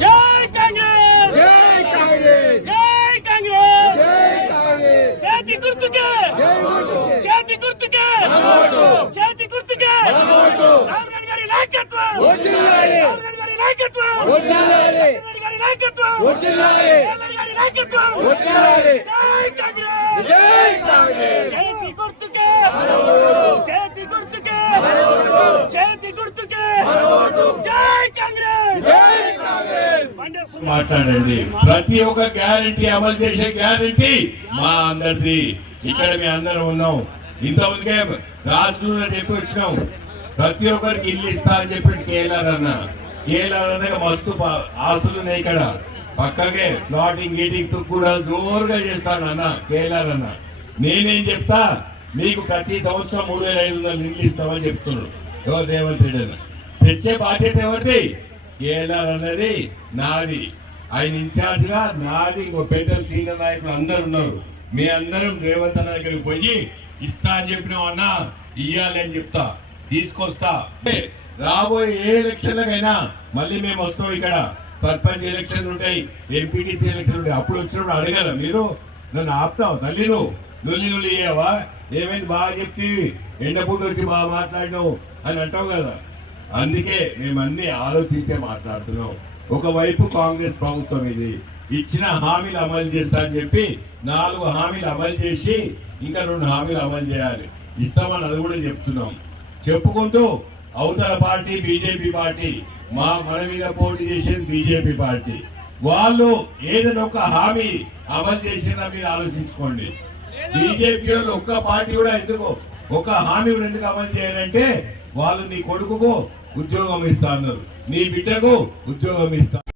జై కాంగ్రెస్! జై కాంగ్రెస్! జై కాంగ్రెస్! జై కాంగ్రెస్! చేతి గుర్తుకే! జై గుర్తుకే! చేతి గుర్తుకే! నమోటు! చేతి గుర్తుకే! నమోటు! రామగల్ గారి నాయకత్వం! వర్ధిల్లాలి రామగల్ గారి నాయకత్వం! వర్ధిల్లాలి రామగల్ గారి నాయకత్వం! వర్ధిల్లాలి రామగల్ గారి నాయకత్వం! వర్ధిల్లాలి మాట్లాడండి. ప్రతి ఒక్క గ్యారంటీ అమలు చేసే గ్యారంటీ మా అందరిది. ఇక్కడ మీ అందరం ఉన్నాం. ఇంతమందికే రాష్ట్రంలో చెప్పి వచ్చినాం. ప్రతి ఒక్కరికి ఇల్లు ఇస్తా అని చెప్పి కేఎల్ఆర్ అన్న. కేఎల్ఆర్ అన్న మస్తు ఆస్తులు ఉన్నాయి ఇక్కడ. పక్కకే ప్లాటింగ్ గీటింగ్ కూడా జోరుగా చేస్తాడు అన్న కేఎల్ఆర్ అన్న. నేనేం చెప్తా? మీకు ప్రతి సంవత్సరం మూడు వేల ఐదు వందలు ఇల్లు ఇస్తామని చెప్తున్నాడు. ఎవరు రేవంత్ రెడ్డి అన్న. తెచ్చే బాధ్యత ఎవరిది? కేఎల్ఆర్ అనేది నాది. ఆయన ఇన్ఛార్జ్గా నాది. ఇంకో పెద్దలు సీనియర్ నాయకులు అందరు ఉన్నారు. మీ అందరం రేవంత్ అన్న దగ్గరికి పోయి ఇస్తా అని చెప్పినాం ఇయ్యాలి అని చెప్తా. తీసుకొస్తా. రాబోయే ఏ ఎలక్షన్లకైనా మళ్ళీ మేము వస్తాం ఇక్కడ. సర్పంచ్ ఎలక్షన్ ఉంటాయి ఎంపీటీసీ ఎలక్షన్ ఉంటాయి. అప్పుడు వచ్చినప్పుడు అడగల మీరు. నన్ను ఆపుతావు తల్లి నువ్వు. నుల్లి నుల్లి ఇయ్యావా? ఏమైంది? బాగా చెప్తే. ఎండపూట వచ్చి బాగా మాట్లాడినావు అని అంటావు కదా. అందుకే మేము అన్ని ఆలోచించే మాట్లాడుతున్నాం. ఒకవైపు కాంగ్రెస్ ప్రభుత్వం ఇది. ఇచ్చిన హామీలు అమలు చేస్తా అని చెప్పి నాలుగు హామీలు అమలు చేసి ఇంకా రెండు హామీలు అమలు చేయాలి. ఇస్తామని అది కూడా చెప్తున్నాం. చెప్పుకుంటూ అవతల పార్టీ బీజేపీ పార్టీ మా మన మీద పోటీ చేసేది బీజేపీ పార్టీ. వాళ్ళు ఏదైనా ఒక హామీ అమలు చేసినా మీరు ఆలోచించుకోండి. బీజేపీ వాళ్ళు ఒక్క పార్టీ కూడా ఎందుకు? ఒక హామీ కూడా ఎందుకు అమలు చేయాలంటే వాళ్ళు నీ కొడుకుకు ఉద్యోగం ఇస్తా అన్నారు. నీ బిడ్డకు ఉద్యోగం ఇస్తా